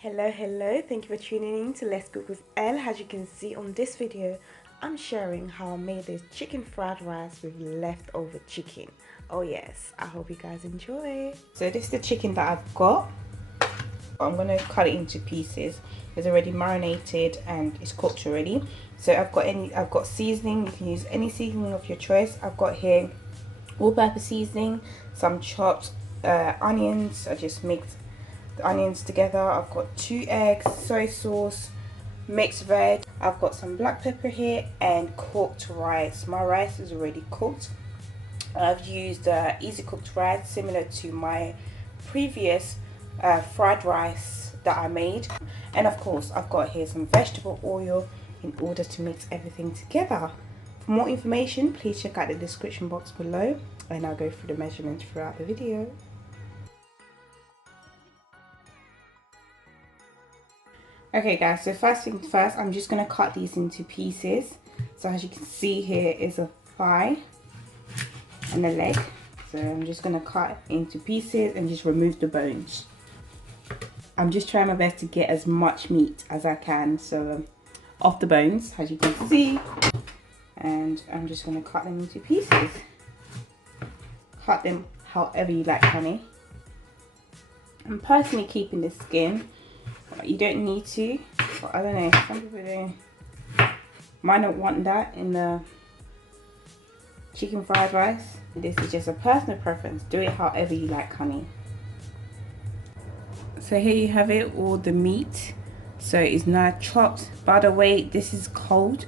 Hello, thank you for tuning in to Let's Cook with Elle. As you can see on this video, I'm sharing how I made this chicken fried rice with leftover chicken. Oh yes, I hope you guys enjoy. So this is the chicken that I've got. I'm going to cut it into pieces. It's already marinated and it's cooked already. So I've got seasoning. You can use any seasoning of your choice. I've got here all-purpose seasoning, some chopped onions. I just mixed the onions together. I've got 2 eggs, soy sauce, mixed veg. I've got some black pepper here and cooked rice. My rice is already cooked. I've used easy cooked rice similar to my previous fried rice that I made. And of course I've got here some vegetable oil in order to mix everything together. For more information, please check out the description box below and I'll go through the measurements throughout the video. Okay guys, so first things first, I'm just going to cut these into pieces. So as you can see, here is a thigh and a leg. So I'm just going to cut into pieces and just remove the bones. I'm just trying my best to get as much meat as I can, so off the bones, as you can see. And I'm just going to cut them into pieces. Cut them however you like, honey. I'm personally keeping the skin. You don't need to, but I don't know, some people do. Might not want that in the chicken fried rice. This is just a personal preference. Do it however you like, honey. So here you have it, all the meat. So it's now chopped. By the way, this is cold.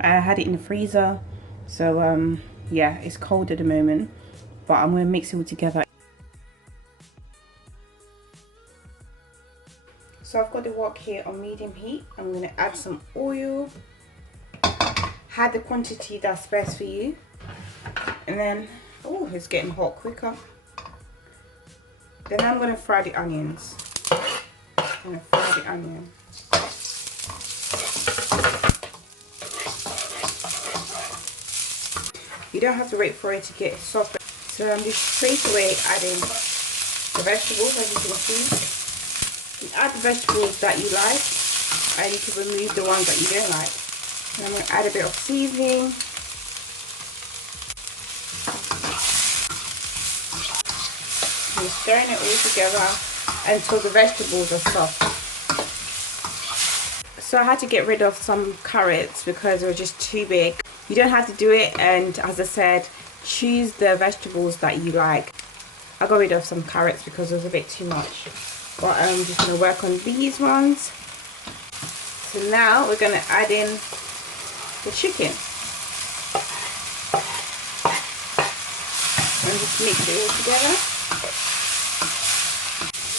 I had it in the freezer, so yeah, it's cold at the moment, but I'm going to mix it all together. So I've got the wok here on medium heat. I'm going to add some oil. Add the quantity that's best for you. And then, oh, it's getting hot quicker. Then I'm going to fry the onions. I'm going to fry the onion. You don't have to wait for it to get soft. So I'm just straight away adding the vegetables, as you can see. You add the vegetables that you like, and you can remove the ones that you don't like. And I'm going to add a bit of seasoning. I'm stirring it all together until the vegetables are soft. So I had to get rid of some carrots because they were just too big. You don't have to do it, and as I said, choose the vegetables that you like. I got rid of some carrots because it was a bit too much. But I'm just going to work on these ones. So now we're going to add in the chicken. And just mix it all together.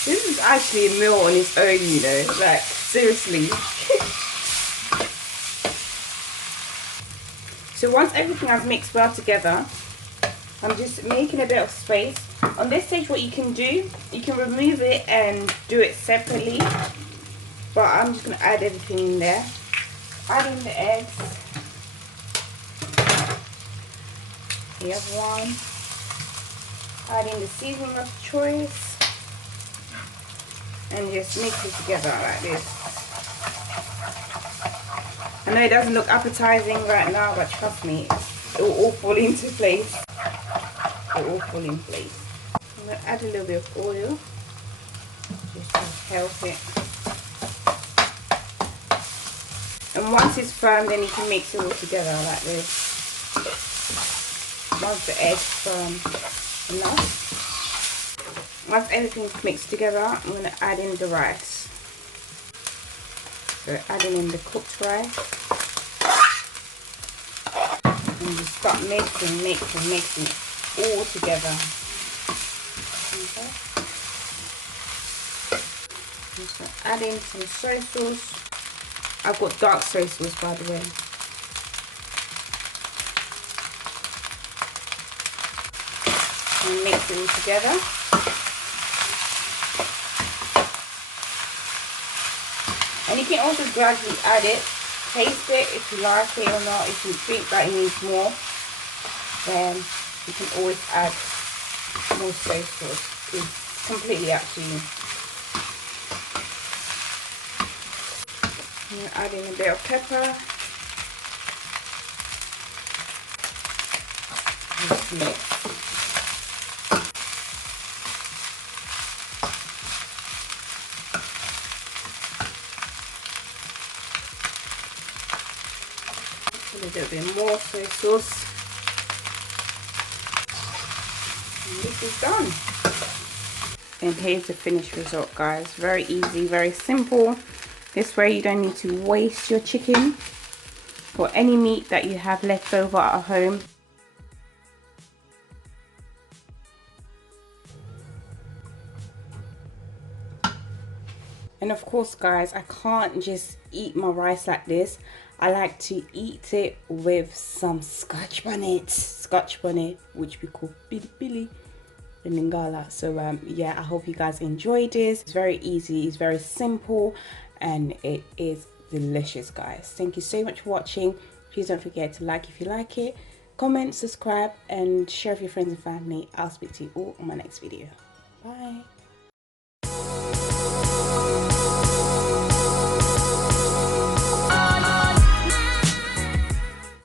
This is actually a meal on its own, you know, like seriously. So once everything has mixed well together, I'm just making a bit of space. On this stage, what you can do, you can remove it and do it separately. But I'm just going to add everything in there. Add in the eggs. You have one. Add in the seasoning of choice. And just mix it together like this. I know it doesn't look appetizing right now, but trust me, it will all fall into place. It will all fall in place. I'm going to add a little bit of oil just to help it. And once it's firm, then you can mix it all together like this. Once the egg's firm enough. Once everything's mixed together, I'm going to add in the rice. So adding in the cooked rice. And just start mixing all together. Okay. So add in some soy sauce. I've got dark soy sauce, by the way. And mix it all together. And you can also gradually add it. Taste it if you like it or not. If you think that it needs more, then you can always add more soy sauce. It's completely up to you. I'm going to add in a bit of pepper. Just mix. A little bit more soy sauce. And this is done. And here's the finished result, guys. Very easy, very simple. This way you don't need to waste your chicken or any meat that you have left over at home. And of course, guys, I can't just eat my rice like this. I like to eat it with some scotch bonnet, which we call Billy in Lingala. So yeah, I hope you guys enjoyed this. It's very easy, it's very simple, and it is delicious, guys. Thank you so much for watching. Please don't forget to like if you like it, comment, subscribe, and share with your friends and family. I'll speak to you all on my next video. Bye.